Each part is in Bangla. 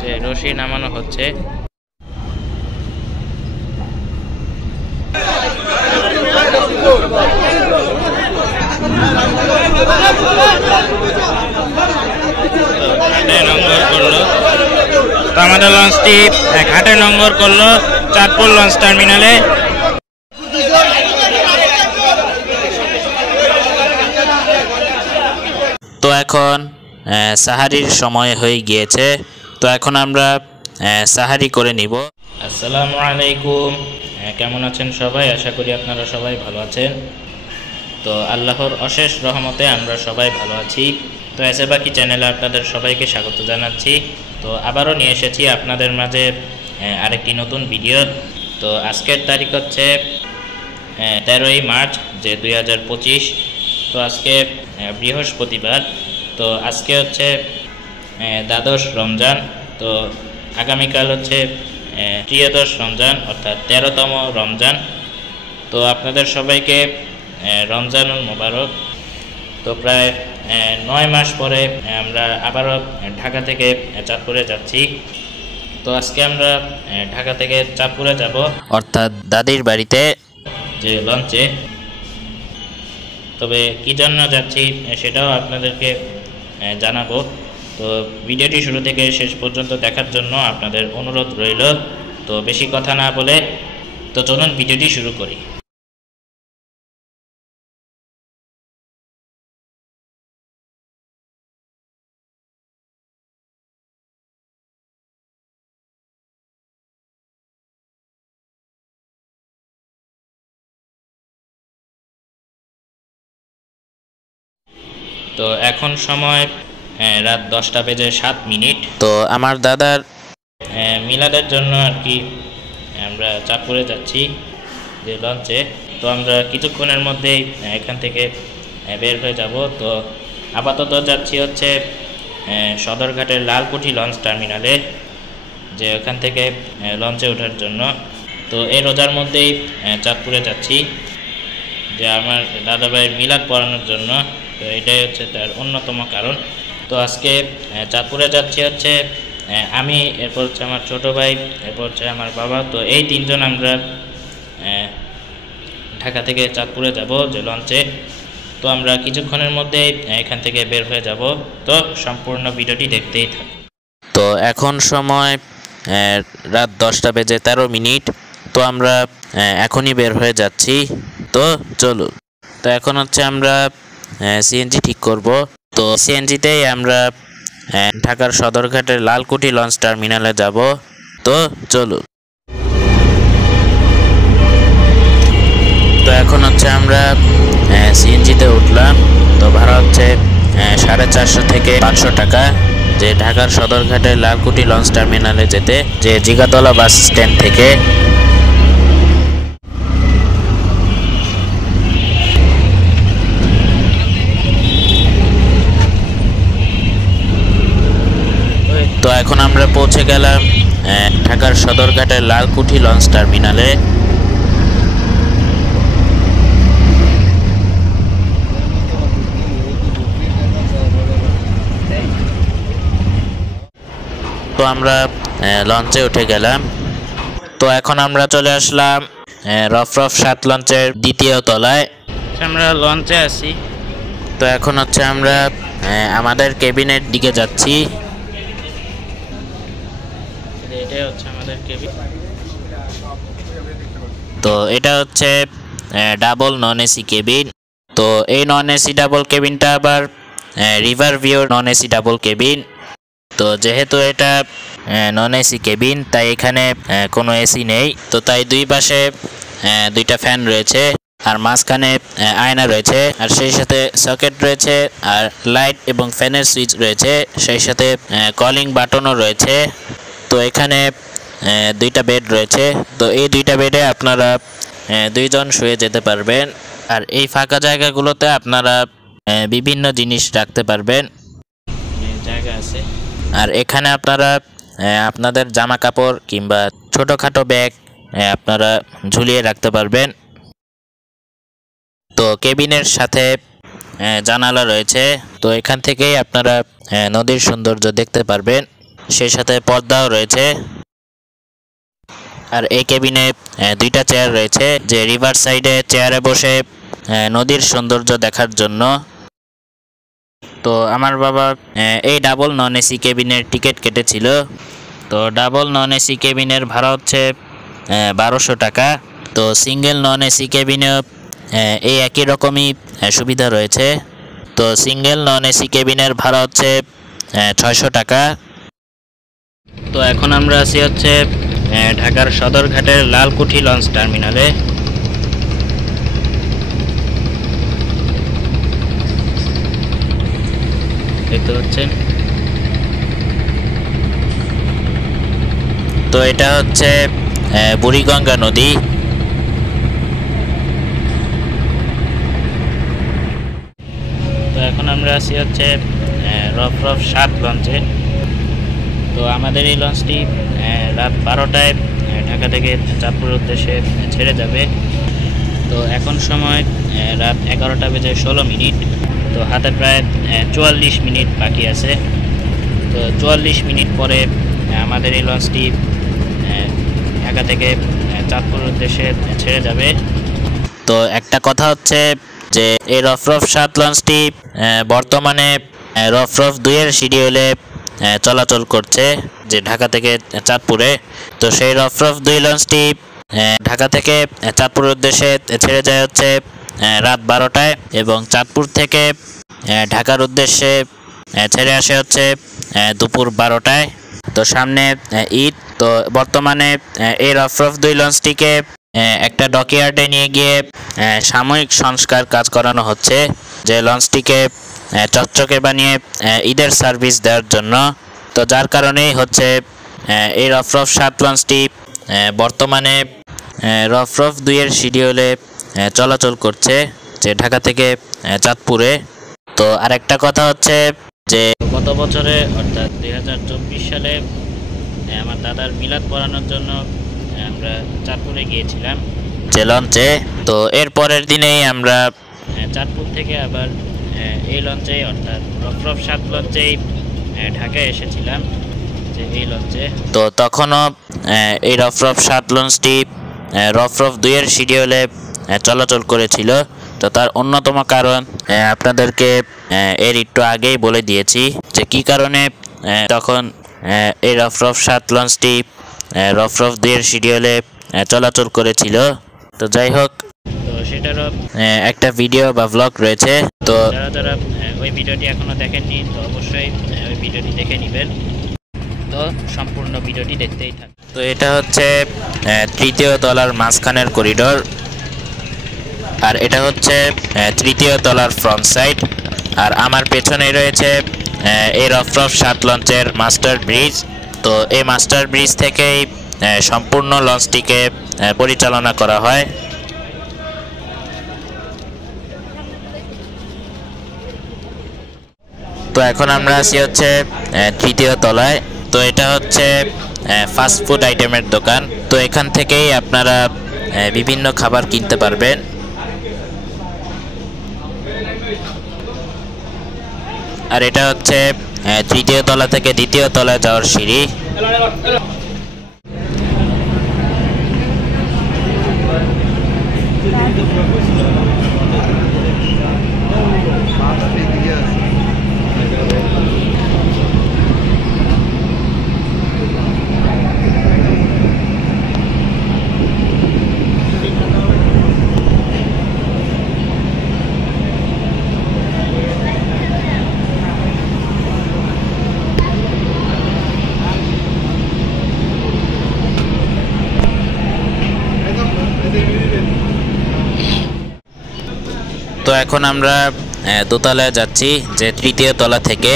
যে রশি নামানো হচ্ছে। তো আমাদের লঞ্চটি ঘাটে নোঙ্গর করলো চাঁদপুর লঞ্চ টার্মিনালে। তো এখন সাহারির সময় হয়ে গিয়েছে। তো এখন আমরা সাহারি করে নিব। আসসালামু আলাইকুম, কেমন আছেন সবাই? আশা করি আপনারা সবাই ভালো আছেন। তো আল্লাহর অশেষ রহমতে আমরা সবাই ভালো আছি। তো এসে বাকি চ্যানেলে আপনাদের সবাইকে স্বাগত জানাচ্ছি। তো আবারও নিয়ে এসেছি আপনাদের মাঝে আরেকটি নতুন ভিডিও। তো আজকের তারিখ হচ্ছে 13ই মার্চ যে 2025। তো আজকে বৃহস্পতিবার। তো আজকে হচ্ছে দ্বাদশ রমজান। তো আগামীকাল হচ্ছে ত্রয়োদশ রমজান অর্থাৎ 13তম রমজান। তো আপনাদের সবাইকে রমজানুল মোবারক। তো প্রায় 9 মাস পরে আমরা আবারও ঢাকা থেকে চাঁদপুরে যাচ্ছি। তো আজকে আমরা ঢাকা থেকে চাঁদপুরে যাব অর্থাৎ দাদির বাড়িতে যে লঞ্চে। তবে কী জন্য যাচ্ছি সেটাও আপনাদেরকে জানাবো। তো ভিডিওটি শুরু থেকে শেষ পর্যন্ত দেখার জন্য আপনাদের অনুরোধ রইল। তো বেশি কথা না বলে তো চলুন ভিডিওটি শুরু করি। তো এখন সময় রাত 10:07। তো আমার দাদার মিলাদের জন্য আর কি আমরা চাঁদপুরে যাচ্ছি যে লঞ্চে। তো আমরা কিছুক্ষণের মধ্যেই এখান থেকে বের হয়ে যাব। তো আপাতত যাচ্ছি হচ্ছে সদরঘাটের লালকুঠি লঞ্চ টার্মিনালে, যে ওখান থেকে লঞ্চে ওঠার জন্য। তো এই রোজার মধ্যেই চাঁদপুরে যাচ্ছি যে আমার দাদাভাইয়ের মিলাদ পড়ানোর জন্য। তো এটাই হচ্ছে তার অন্যতম কারণ। তো আজকে চাঁদপুরে যাচ্ছি হচ্ছে আমি, এরপর হচ্ছে আমার ছোট ভাই, এরপর হচ্ছে আমার বাবা। তো এই তিনজন আমরা ঢাকা থেকে চাঁদপুরে যাব যে লঞ্চে। তো আমরা কিছুক্ষণের মধ্যে এখান থেকে বের হয়ে যাব। তো সম্পূর্ণ ভিডিওটি দেখতেই থাকুন। তো এখন সময় রাত 10:13। তো আমরা এখনই বের হয়ে যাচ্ছি। তো চলুন। তো এখন হচ্ছে আমরা সিএনজি ঠিক করব। তো সিএনজিতেই আমরা ঢাকার সদরঘাটের লালকুঠি লঞ্চ টার্মিনালে যাব। তো চলুন। তো এখন হচ্ছে আমরা সিএনজিতে উঠলাম। তো ভাড়া হচ্ছে 450 থেকে 500 টাকা, যে ঢাকার সদরঘাটের লালকুঠি লঞ্চ টার্মিনালে যেতে, যে জিগাতলা বাস স্ট্যান্ড থেকে। তো এখন আমরা পৌঁছে গেলাম ঢাকার সদরঘাটের লালকুঠি লঞ্চ টার্মিনালে। তো আমরা লঞ্চে উঠে গেলাম। তো এখন আমরা চলে আসলাম রফরফ 7 লঞ্চের দ্বিতীয় তলায়। আমরা লঞ্চে আছি। তো এখন হচ্ছে আমরা আমাদের কেবিনের দিকে যাচ্ছি। এটাই হচ্ছে আমাদের কেবিন। তো এটা হচ্ছে ডাবল নন এসি কেবিন। তো এই নন এসি ডাবল কেবিনটা আবার river view non AC double cabin. তো যেহেতু এটা নন এসি কেবিন, তাই এখানে কোনো এসি নেই। তো তাই দুই পাশে দুইটা ফ্যান রয়েছে, আর মাঝখানে আয়না রয়েছে, আর সেই সাথে সকেট রয়েছে, আর লাইট এবং ফ্যানের সুইচ রয়েছে, সেই সাথে কলিং বাটনও রয়েছে। তো এখানে দুইটা বেড রয়েছে। তো এই দুইটা বেডে আপনারা দুইজন শুয়ে যেতে পারবেন। আর এই ফাঁকা জায়গাগুলোতে আপনারা বিভিন্ন জিনিস রাখতে পারবেন, জায়গা আছে। আর এখানে আপনারা আপনাদের জামা কাপড় কিংবা ছোটোখাটো ব্যাগ আপনারা ঝুলিয়ে রাখতে পারবেন। তো কেবিনের সাথে জানালা রয়েছে। তো এখান থেকেই আপনারা নদীর সৌন্দর্য দেখতে পারবেন। সেই সাথে পর্দাও রয়েছে। আর এই কেবিনে দুইটা চেয়ার রয়েছে, যে রিভার সাইডে চেয়ারে বসে নদীর সৌন্দর্য দেখার জন্য। তো আমার বাবা এই ডাবল নন এসি কেবিনের টিকিট কেটেছিল। তো ডাবল নন এসি কেবিনের ভাড়া হচ্ছে 1200 টাকা। তো সিঙ্গেল নন এসি কেবিনেও এই একই রকমই সুবিধা রয়েছে। তো সিঙ্গেল নন এসি কেবিনের ভাড়া হচ্ছে 600 টাকা। তো এখন আমরা আছি হচ্ছে ঢাকার সদরঘাটের লালকুঠি লঞ্চ টার্মিনালে। দেখতে পাচ্ছেন। তো এটা হচ্ছে বুড়িগঙ্গা নদী। তো এখন আমরা আছি হচ্ছে রফরফ 7 লঞ্চে। তো আমাদের এই লঞ্চটি রাত 12টায় ঢাকা থেকে চাঁদপুরের উদ্দেশ্যে ছেড়ে যাবে। তো এখন সময় রাত 11:16। তো হাতে প্রায় 44 মিনিট বাকি আছে। তো 44 মিনিট পরে আমাদের এই লঞ্চটি ঢাকা থেকে চাঁদপুরের উদ্দেশ্যে ছেড়ে যাবে। তো একটা কথা হচ্ছে যে এই রফরফ 7 লঞ্চটি বর্তমানে রফরফ 2 এর শিডিউলে চলাচল করছে, যে ঢাকা থেকে চাঁদপুরে। তো সেই রফরফ 2 লঞ্চটি ঢাকা থেকে চাঁদপুরের উদ্দেশ্যে ছেড়ে যায় হচ্ছে রাত 12টায়, এবং চাঁদপুর থেকে ঢাকার উদ্দেশ্যে ছেড়ে আসে হচ্ছে দুপুর 12টায়। তো সামনে ঈদ। তো বর্তমানে এই রফরফ 2 লঞ্চটিকে একটা ডকইয়ার্ডে নিয়ে গিয়ে সাময়িক সংস্কার কাজ করানো হচ্ছে, যে লঞ্চটিকে চকচকে বানিয়ে ঈদের সার্ভিস দেওয়ার জন্য। তো যার কারণেই হচ্ছে এই রফরফ 7 লঞ্চটি বর্তমানে রফরফ 2 এর শিডিউলে চলাচল করছে, যে ঢাকা থেকে চাঁদপুরে। তো আরেকটা কথা হচ্ছে যে গত বছরে অর্থাৎ 2024 সালে আমার দাদার মিলাদ পড়ানোর জন্য আমরা চাঁদপুরে গিয়েছিলাম যে লঞ্চে। তো এর পরের দিনেই আমরা চাঁদপুর থেকে আবার এই লঞ্চে অর্থাৎ রফরফ 7 লঞ্চেই ঢাকায় এসেছিলাম, যে এই লঞ্চে। তো তখনও এই রফরফ 7 লঞ্চটি রফরফ 2 এর শিডিউলে চলাচল করেছিল। তো তার অন্যতম কারণ আপনাদেরকে এর একটু আগেই বলে দিয়েছি, যে কি কারণে তখন এই রফরফ 7 লঞ্চটি রফরফ 2 এর শিডিউলে চলাচল করেছিল। তো যাই হোক, তো সেটারও একটা ভিডিও বা ভ্লগ রয়েছে। তো যারা ওই ভিডিওটি এখনো দেখেননি, তো অবশ্যই ওই ভিডিওটি দেখে নেবেন। তো সম্পূর্ণ ভিডিওটি দেখতেই থাকুন। তো এটা হচ্ছে 3য় তলার মাঝখানের করিডোর, আর এটা হচ্ছে 3য় তলার ফ্রন্ট সাইড। আর আমার পেছনেই রয়েছে এই রফরফ 7 লঞ্চের মাস্টার ব্রিজ। তো এই মাস্টার ব্রিজ থেকেই সম্পূর্ণ লঞ্চটিকে পরিচালনা করা হয়। তো এখন আমরা আছি হচ্ছে 3য় তলায়। তো এটা হচ্ছে ফাস্ট ফুড আইটেমের দোকান। তো এখান থেকেই আপনারা বিভিন্ন খাবার কিনতে পারবেন। আর এটা হচ্ছে 3য় তলা থেকে 2য় তলায় যাওয়ার সিঁড়ি। তো এখন আমরা দোতলায় যাচ্ছি, যে 3য় তলা থেকে।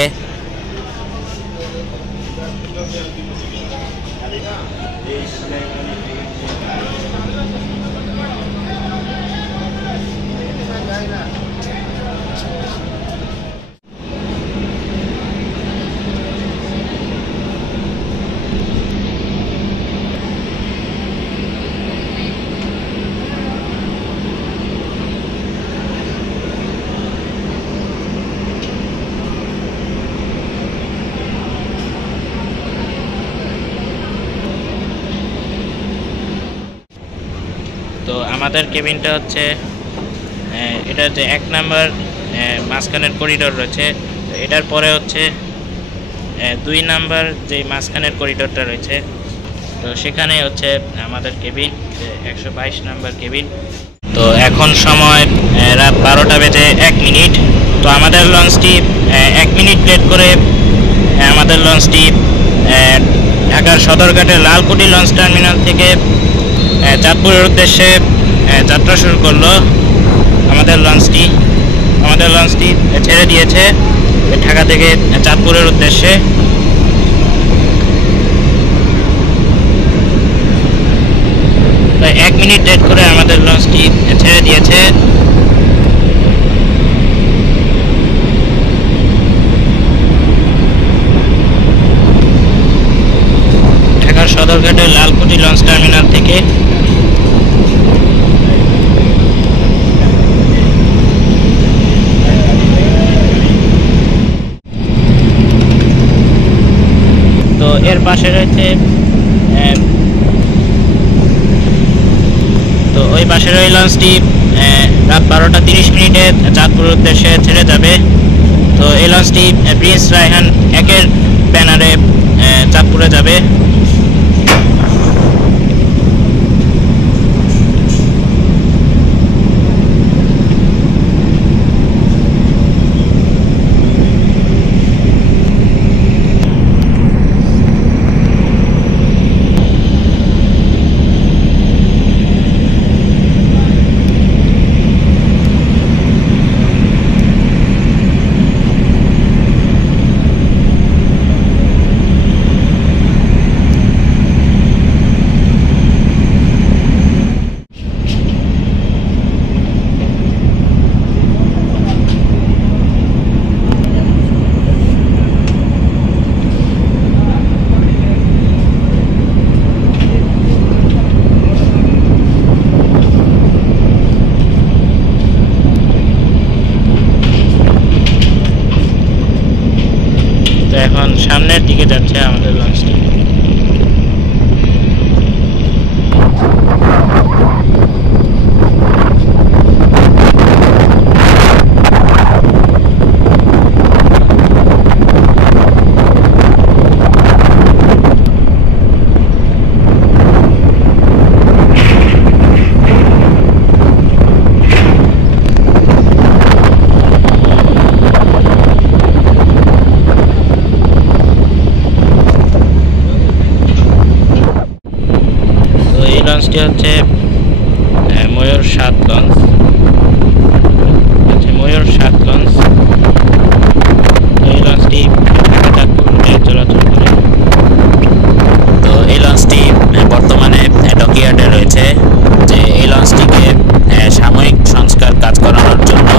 আমাদের কেবিনটা হচ্ছে এটা যে 1 নাম্বার মাঝখানের করিডোর রয়েছে, এটার পরে হচ্ছে 2 নাম্বার যে মাঝখানের করিডোরটা রয়েছে, তো সেখানে হচ্ছে আমাদের কেবিন 122 নাম্বার কেবিন। তো এখন সময় রাত 12টা বেজে 1 মিনিট। তো আমাদের লঞ্চটি 1 মিনিট লেট করে আমাদের লঞ্চটি ঢাকার সদরঘাটের লালকুটি লঞ্চ টার্মিনাল থেকে চাঁদপুরের উদ্দেশ্যে যাত্রা শুরু করলো। আমাদের লঞ্চটি ছেড়ে দিয়েছে ঢাকা থেকে চাঁদপুরের উদ্দেশ্যে। তো 1 মিনিট লেট করে আমাদের লঞ্চটি ছেড়ে দিয়েছে। ঢাকার সদরঘাটের লালকুটি লঞ্চ টার্মিনাল থেকে। তো এর পাশে রয়েছে তো ওই পাশের ওই লঞ্চটি রাত 12টা 30 মিনিটে চাঁদপুর উদ্দেশ্যে ছেড়ে যাবে। তো এই লঞ্চটি প্রিন্স রায়হান 1-এর ব্যানারে চাঁদপুরে যাবে। এখন সামনের দিকে যাচ্ছে আমাদের লঞ্চটি। লঞ্চটি হচ্ছে ময়ূর 7 লঞ্চ, এই লঞ্চটি চাঁদপুর রুটে চলাচল করে। তো এই লঞ্চটি বর্তমানে ডকইয়ার্ডে রয়েছে, যে এই লঞ্চটিকে সাময়িক সংস্কার কাজ করানোর জন্য।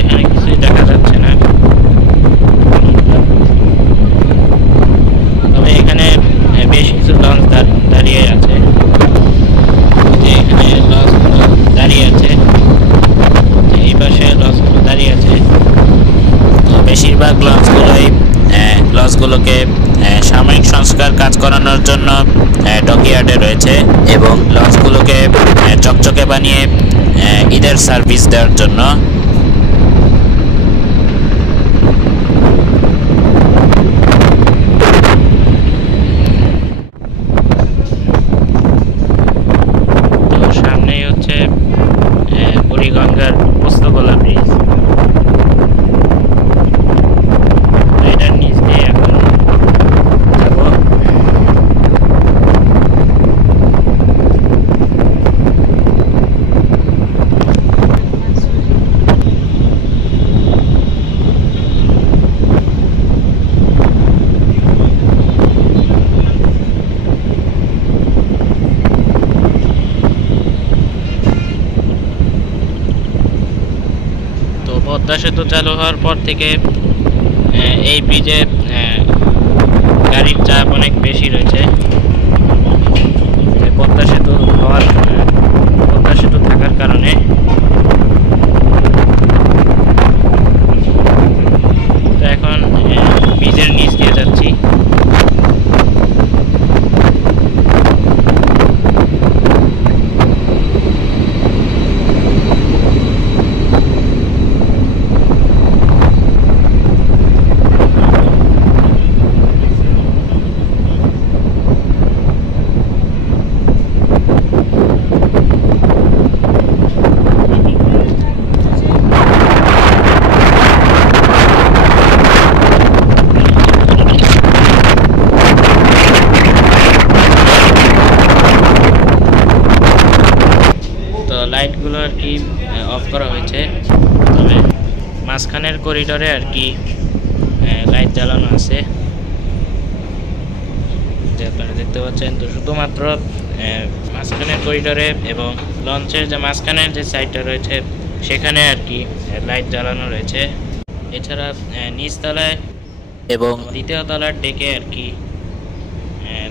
এখানে কিছুই দেখা যাচ্ছে না, তবে এখানে বেশ কিছু লঞ্চ দাঁড়িয়ে আছে। এখানে লঞ্চগুলো দাঁড়িয়ে আছে, এই পাশে লঞ্চগুলো দাঁড়িয়ে আছে। তো বেশিরভাগ লঞ্চগুলোকে সাময়িক সংস্কার কাজ করানোর জন্য ডকইয়ার্ডে রয়েছে, এবং লঞ্চগুলোকে চকচকে বানিয়ে ঈদের সার্ভিস দেওয়ার জন্য। বুড়িগঙ্গার পোস্তগোলা ব্রিজ, এটার নিচ দিয়ে এখন যাব। পদ্মা সেতু চালু হওয়ার পর থেকে এই ব্রিজে গাড়ির চাপ অনেক বেশি রয়েছে। পদ্মা সেতু থাকার কারণে। তো এখন ব্রিজের নিচ দিয়ে যাচ্ছি। অফ করা হয়েছে, তবে মাঝখানের করিডোরে আর কি লাইট জ্বালানো আছে, যে আপনারা দেখতে পাচ্ছেন। তো শুধুমাত্র মাঝখানের করিডোরে এবং লঞ্চের যে মাঝখানের যে সাইডটা রয়েছে সেখানে আর কি লাইট জ্বালানো রয়েছে। এছাড়া নিচতলায় এবং দ্বিতীয় তলার ডেকে আর কি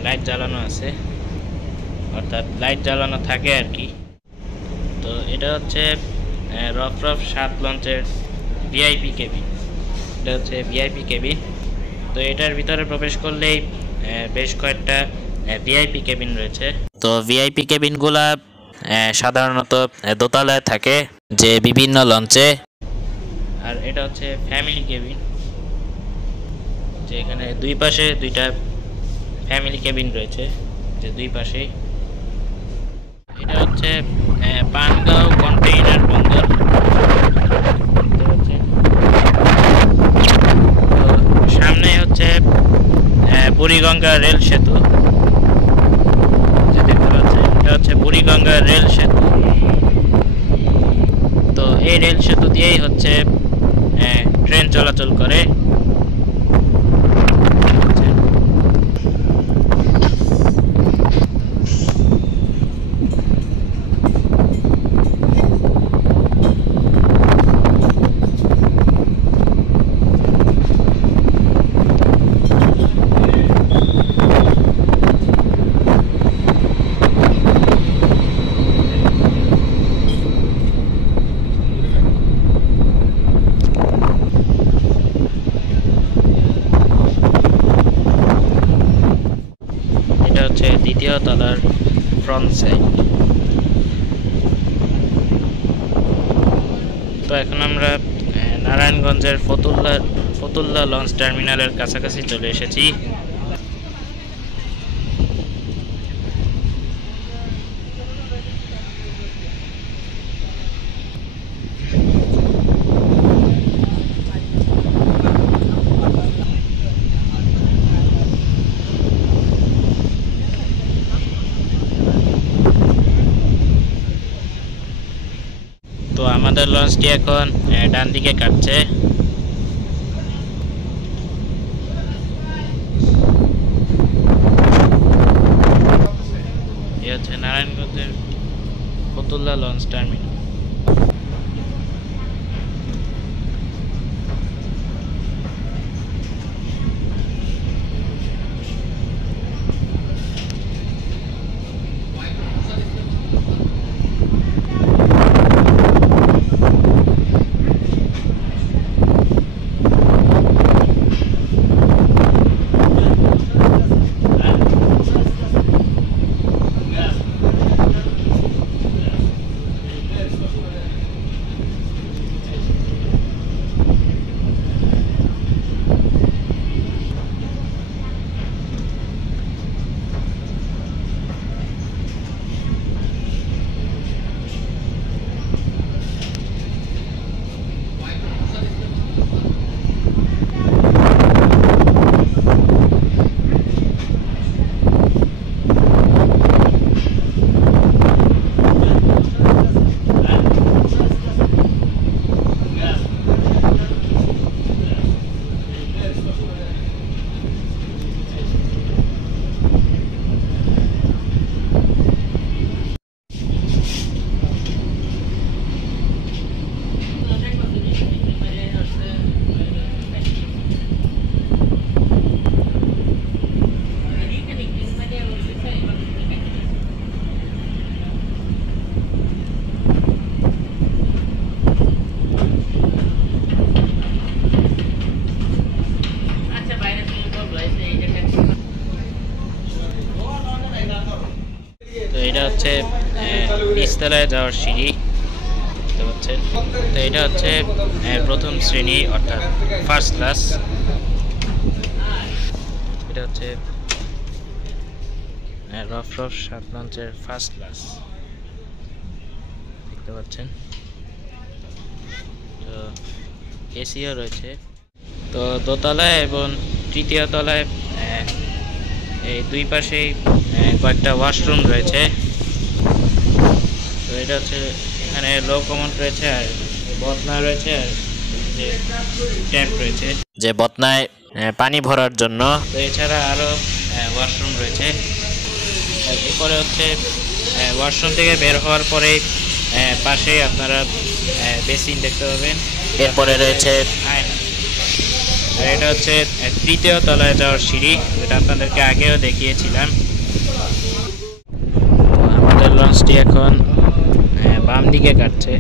লাইট জ্বালানো আছে, অর্থাৎ লাইট জ্বালানো থাকে আর কি। তো এটা হচ্ছে রফরফ 7 লঞ্চের ভিআইপি কেবিন। এটা হচ্ছে ভিআইপি কেবিন। তো এটার ভিতরে প্রবেশ করলেই বেশ কয়েকটা ভিআইপি কেবিন রয়েছে। তো ভিআইপি কেবিনগুলা সাধারণত দোতলায় থাকে, যে বিভিন্ন লঞ্চে। আর এটা হচ্ছে ফ্যামিলি কেবিন, যে এখানে দুই পাশে দুইটা ফ্যামিলি কেবিন রয়েছে, যে দুই পাশেই। এটা হচ্ছে পানগাঁও কন্টেইনার বন্দর। সামনে হচ্ছে বুড়িগঙ্গা রেল সেতু, যে দেখতে পাচ্ছেন এটা হচ্ছে বুড়িগঙ্গা রেল সেতু। তো এই রেল সেতু দিয়েই হচ্ছে ট্রেন চলাচল করে। দ্বিতীয় তলার ফ্রন্ট সাইড। তো এখন আমরা নারায়ণগঞ্জের ফতুল্লা লঞ্চ টার্মিনালের কাছাকাছি চলে এসেছি। তো আমাদের লঞ্চটি এখন ডান দিকে কাটছে। এই হচ্ছে নারায়ণগঞ্জের ফতুল্লা লঞ্চ টার্মিনাল। এটা হচ্ছে নিচতলায় যাওয়ার সিঁড়ি, দেখতে পাচ্ছেন। তো এটা হচ্ছে প্রথম শ্রেণী, অর্থাৎ ফার্স্ট ক্লাস। এটা হচ্ছে রফরফ 7 লঞ্চের ফার্স্ট ক্লাস, দেখতে পাচ্ছেন। তো এসিও রয়েছে। তো দোতলায় এবং তৃতীয় তলায় এই দুই পাশেই কয়েকটা ওয়াশরুম রয়েছে। তো এটা হচ্ছে এখানে লো কমেন্ট রয়েছে, আর বদনা রয়েছে, আর যে ট্যাপ রয়েছে যে বদনায় পানি ভরার জন্য। তো এছাড়া আরও ওয়াশরুম রয়েছে। এরপরে হচ্ছে ওয়াশরুম থেকে বের হওয়ার পরে পাশেই আপনারা বেসিন দেখতে পাবেন। এরপরে রয়েছে আয়না। আর এটা হচ্ছে তৃতীয় তলায় যাওয়ার সিঁড়ি, যেটা আপনাদেরকে আগেও দেখিয়েছিলাম। তো আমাদের লঞ্চটি এখন বাম দিকে কাটছে।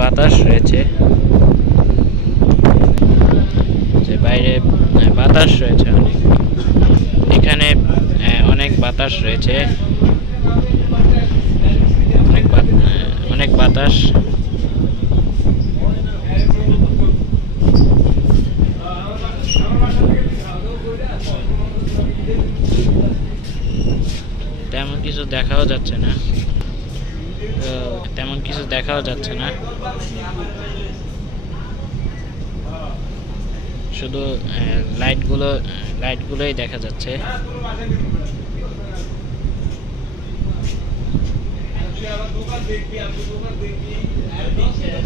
বাতাস রয়েছে, যে বাইরে বাতাস রয়েছে অনেক, এখানে অনেক বাতাস রয়েছে, অনেক বাতাস। তেমন কিছু দেখাও যাচ্ছে না, শুধু লাইটগুলোই দেখা যাচ্ছে।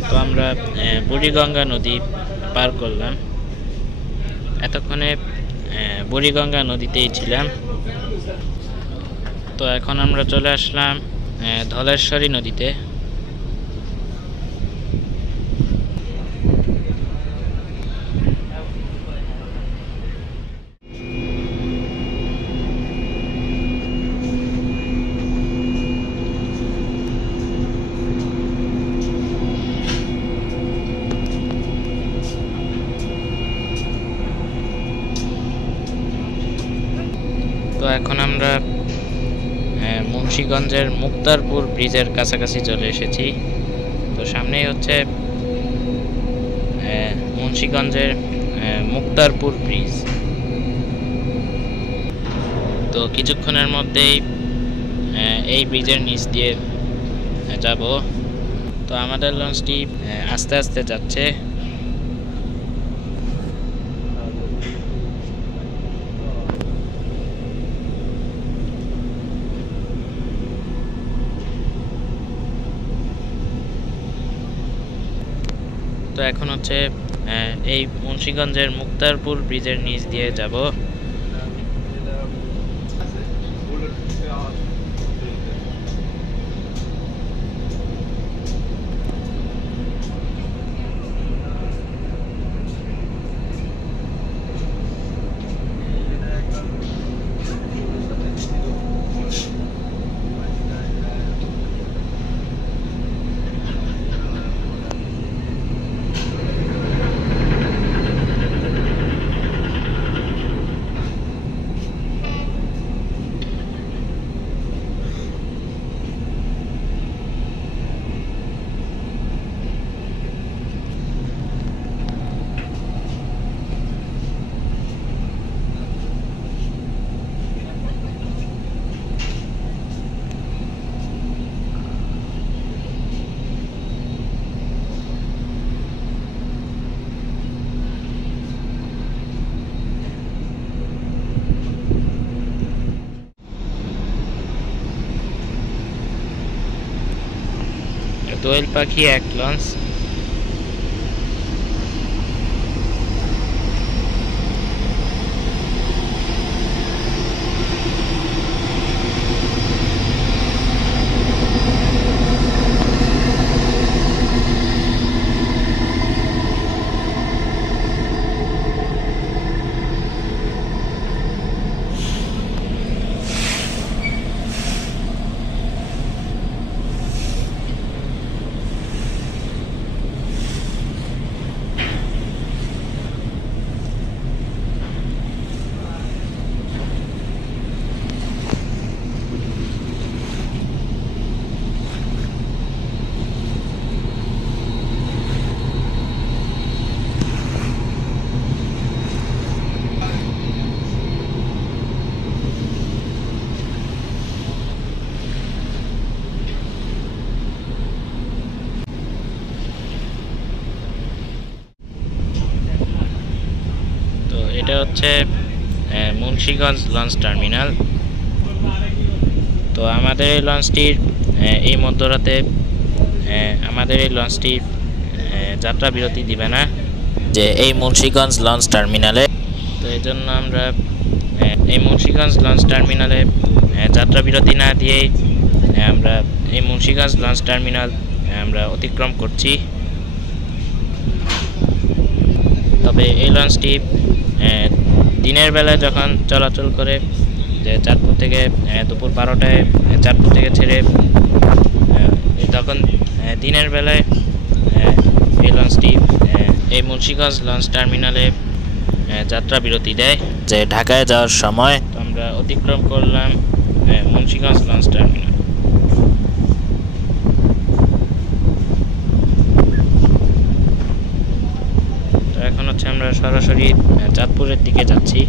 তো আমরা বুড়িগঙ্গা নদী পার করলাম। এতক্ষণে বুড়িগঙ্গা নদীতেই ছিলাম। তো এখন আমরা চলে আসলাম ধলেশ্বরী নদীতে। তো এখন আমরা মুন্সিগঞ্জের মুক্তারপুর ব্রিজের কাছাকাছি চলে এসেছি। তো সামনেই হচ্ছে মুন্সিগঞ্জের মুক্তারপুর ব্রিজ। তো কিছুক্ষণের মধ্যেই এই ব্রিজের নিচ দিয়ে যাব। তো আমাদের লঞ্চটি আস্তে আস্তে যাচ্ছে। তো এখন হচ্ছে এই মুন্সিগঞ্জের মুক্তারপুর ব্রিজের নিচ দিয়ে যাব। দোয়েল পাখি এক লঞ্চ। এটা হচ্ছে মুন্সিগঞ্জ লঞ্চ টার্মিনাল। তো আমাদের এই লঞ্চটির এই মধ্যরাতে আমাদের এই লঞ্চটির যাত্রা বিরতি দিবে না, যে এই মুন্সিগঞ্জ লঞ্চ টার্মিনালে। তো এই জন্য আমরা এই মুন্সিগঞ্জ লঞ্চ টার্মিনালে যাত্রা বিরতি না দিয়েই আমরা এই মুন্সিগঞ্জ লঞ্চ টার্মিনাল আমরা অতিক্রম করছি। তবে এই লঞ্চটি দিনের বেলায় যখন চলাচল করে, যে চাঁদপুর থেকে দুপুর 12টায় চাঁদপুর থেকে ছেড়ে, তখন দিনের বেলায় এই লঞ্চটি এই মুন্সিগঞ্জ লঞ্চ টার্মিনালে যাত্রা বিরতি দেয়, যে ঢাকায় যাওয়ার সময়। তো আমরা অতিক্রম করলাম মুন্সিগঞ্জ লঞ্চ টার্মিনাল। তো এখন হচ্ছে আমরা সরাসরি চাঁদপুরের দিকে যাচ্ছি।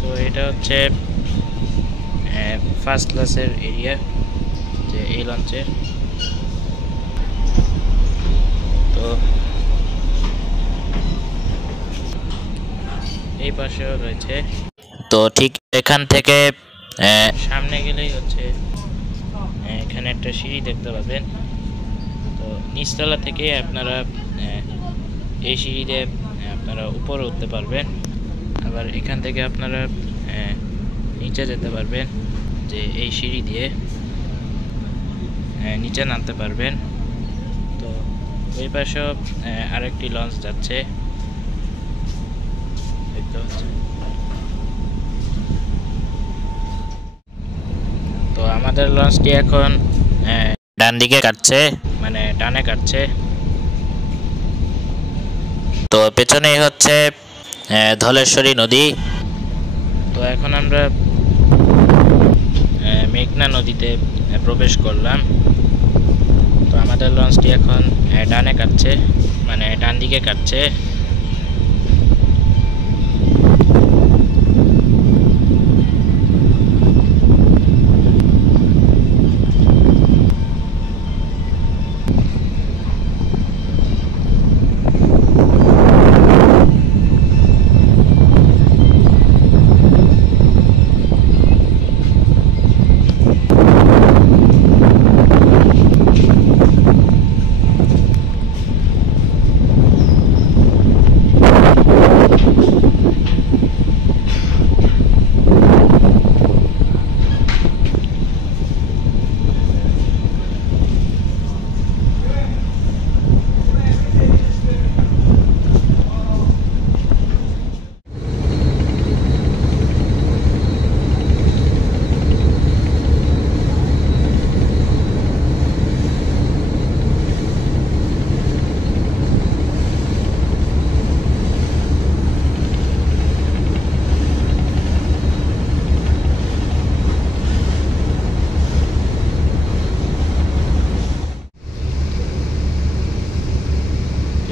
তো এটা হচ্ছে ফার্স্ট ক্লাসের এরিয়া, যে এই লঞ্চের। তো এই পাশেও রয়েছে। তো ঠিক এখান থেকে সামনে গেলেই হচ্ছে এখানে একটা সিঁড়ি দেখতে পাবেন। তো নিচতলা থেকে আপনারা এই সিঁড়িতে আপনারা উপরে উঠতে পারবেন, আবার এখান থেকে আপনারা নিচে যেতে পারবেন, যে এই সিঁড়ি দিয়ে নিচে নামতে পারবেন। তো ওই পাশেও আরেকটি লঞ্চ যাচ্ছে, দেখতে পাচ্ছেন। তো আমাদের লঞ্চটি এখন ডান দিকে কাটছে, মানে ডানে কাটছে। তো পেছনেই হচ্ছে ধলেশ্বরী নদী। তো এখন আমরা মেঘনা নদীতে প্রবেশ করলাম। তো আমাদের লঞ্চটি এখন ডানে কাটছে, মানে ডান দিকে কাটছে।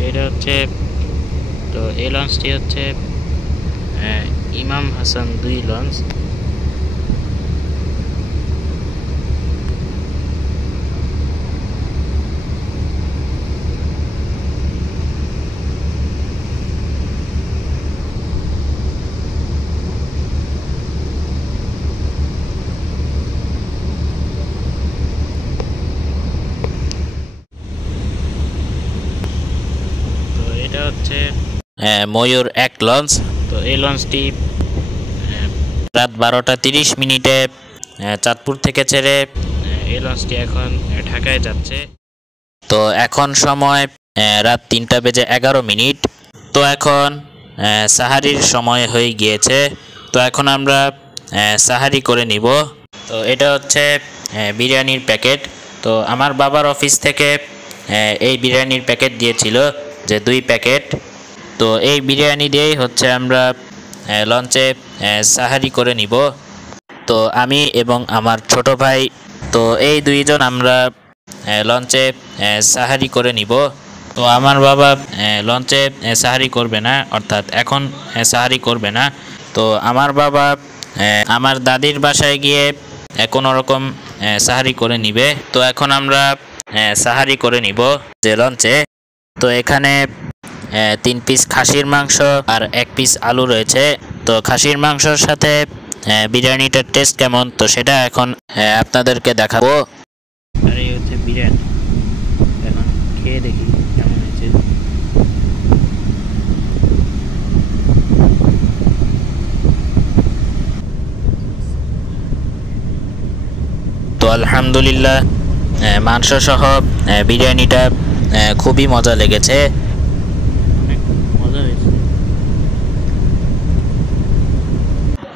এটা হচ্ছে, তো এই লঞ্চটি হচ্ছে ইমাম হাসান 2 লঞ্চ। এটা হচ্ছে ময়ূর 1 লঞ্চ। তো এই লঞ্চটি রাত 12টা 30 মিনিটে চাঁদপুর থেকে ছেড়ে এই লঞ্চটি এখন ঢাকায় যাচ্ছে। তো এখন সময় রাত 3টা বেজে 11 মিনিট। তো এখন সাহারির সময় হয়ে গিয়েছে। তো এখন আমরা সাহারি করে নিব। তো এটা হচ্ছে বিরিয়ানির প্যাকেট। তো আমার বাবার অফিস থেকে এই বিরিয়ানির প্যাকেট দিয়েছিল, যে 2 প্যাকেট। তো এই বিরিয়ানি দিয়েই হচ্ছে আমরা লঞ্চে সাহারি করে নিব। তো আমি এবং আমার ছোট ভাই, তো এই 2 জন আমরা লঞ্চে সাহারি করে নিব। তো আমার বাবা লঞ্চে সাহারি করবে না, অর্থাৎ এখন সাহারি করবে না। তো আমার বাবা আমার দাদির বাসায় গিয়ে কোনো রকম সাহারি করে নিবে। তো এখন আমরা সাহারি করে নিব যে লঞ্চে। তো এখানে 3 পিস খাসির মাংস আর 1 পিস আলু রয়েছে। তো খাসির মাংসের সাথে বিরিয়ানিটার টেস্ট কেমন তো সেটা এখন আপনাদেরকে দেখাবো। আর এই হচ্ছে বিরিয়ানি, এখন খেয়ে দেখি কেমন হয়েছে। তো আলহামদুলিল্লাহ মাংস সহ বিরিয়ানিটা খুবই মজা লেগেছে, অনেক মজা হয়েছে।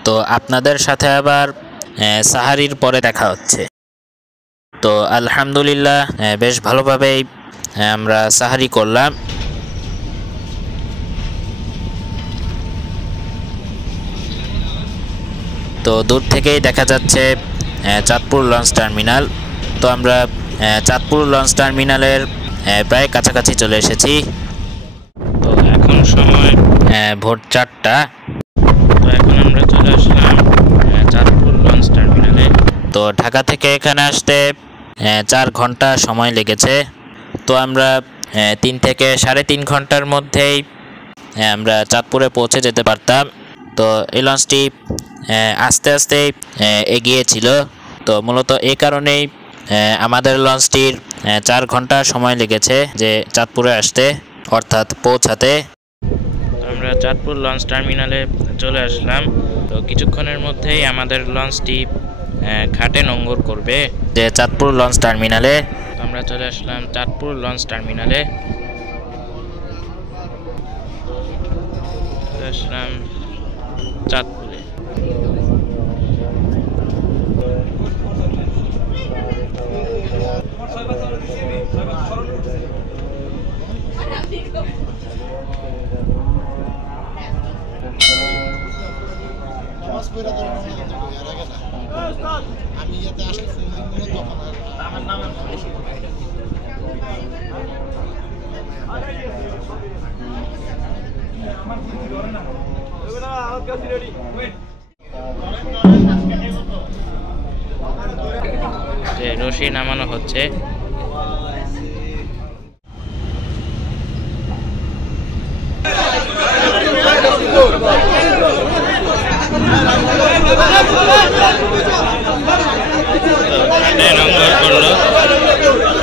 তো আপনাদের সাথে আবার সাহারির পরে দেখা হচ্ছে। তো আলহামদুলিল্লাহ বেশ ভালোভাবেই আমরা সাহারি করলাম। তো দূর থেকেই দেখা যাচ্ছে চাঁদপুর লঞ্চ টার্মিনাল। তো আমরা চাঁদপুর লঞ্চ টার্মিনালের প্রায় কাছাকাছি চলে এসেছি। তো এখন সময় ভোর 4টা। তো এখন আমরা চলে আসলাম চাঁদপুর লঞ্চ টার্মিনালে। তো ঢাকা থেকে এখানে আসতে 4 ঘন্টা সময় লেগেছে। তো আমরা 3 থেকে 3.5 ঘন্টার মধ্যেই আমরা চাঁদপুরে পৌঁছে যেতে পারতাম। তো এই লঞ্চটি আস্তে আস্তে এগিয়েছিল। তো মূলত এই কারণেই আমাদের লঞ্চটির 4 ঘন্টা সময় লেগেছে যে চাঁদপুরে আসতে অর্থাৎ পৌঁছাতে। আমরা চাঁদপুর লঞ্চ টার্মিনালে চলে আসলাম। তো কিছুক্ষণের মধ্যেই আমাদের লঞ্চটি ঘাটে নোঙর করবে যে চাঁদপুর লঞ্চ টার্মিনালে। আমরা চলে আসলাম চাঁদপুর লঞ্চ টার্মিনালে। চলে আসলাম চাঁদপুরে। রশি নামানো হচ্ছে।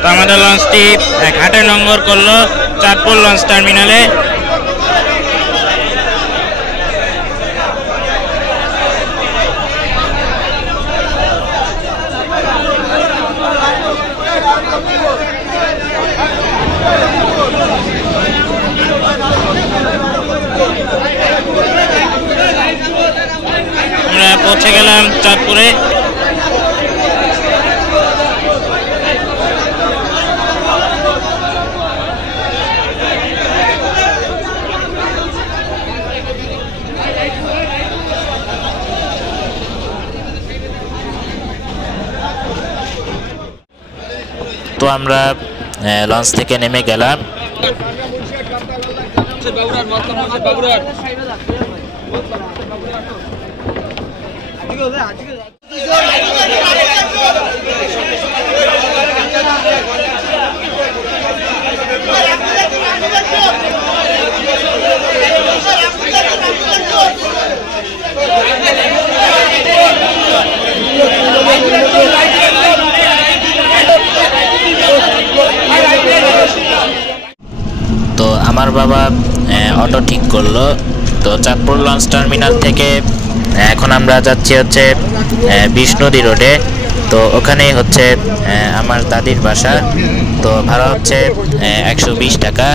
তো আমাদের লঞ্চটি ঘাটে নোঙর করলো চাঁদপুর লঞ্চ টার্মিনালে। আমরা পৌঁছে গেলাম চাঁদপুরে। তো আমরা লঞ্চ থেকে নেমে গেলাম। তো আমার বাবা অটো ঠিক করলো। তো চাঁদপুর লঞ্চ টার্মিনাল থেকে এখন আমরা যাচ্ছি হচ্ছে বিষ্ণুদী রোডে। তো ওখানেই হচ্ছে আমার দাদির বাসা। তো ভাড়া হচ্ছে 120 টাকা।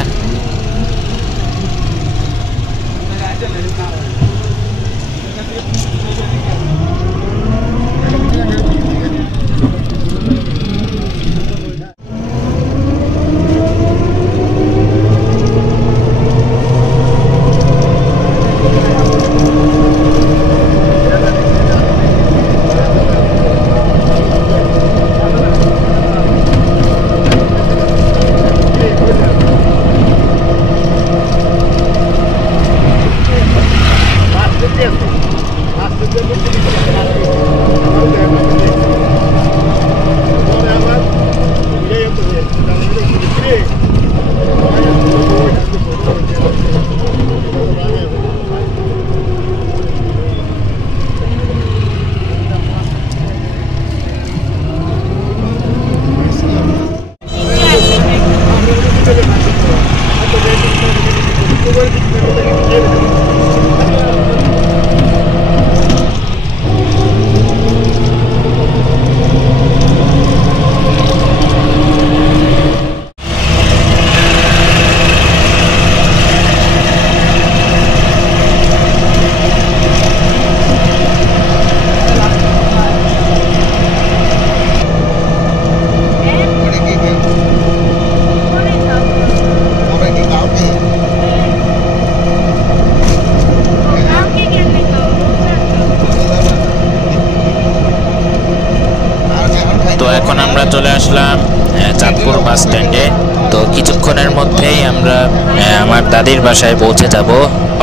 দাদির বাসায় পৌঁছে যাব,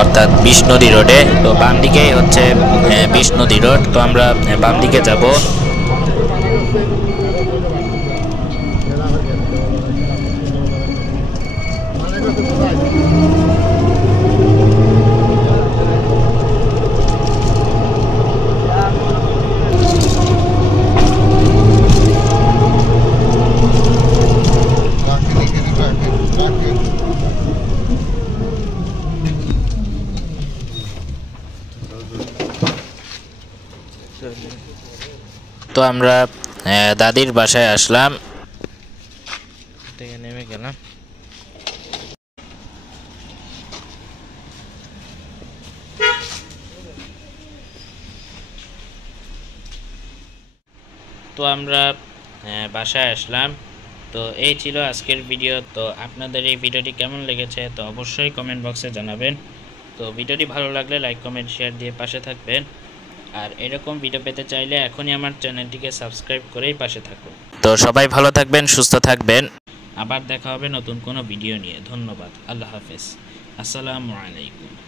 অর্থাৎ বিশ নদী রোডে। তো বাম দিকেই হচ্ছে বিশ নদী রোড, তো আমরা বাম দিকে যাব। তো আমরা দাদির বাসায় আসলাম, নেমে গেলাম। তো আমরা বাসায় আসলাম। তো এই ছিল আজকের ভিডিও। তো আপনাদের এই ভিডিওটি কেমন লেগেছে তো অবশ্যই কমেন্ট বক্সে জানাবেন। তো ভিডিওটি ভালো লাগলে লাইক কমেন্ট শেয়ার দিয়ে পাশে থাকবেন। আর এরকম ভিডিও পেতে চাইলে এখনই আমার চ্যানেলটিকে সাবস্ক্রাইব করেই পাশে থাকুন। তো সবাই ভালো থাকবেন, সুস্থ থাকবেন। আবার দেখা হবে নতুন কোনো ভিডিও নিয়ে। ধন্যবাদ। আল্লাহ হাফেজ। আসসালামু আলাইকুম।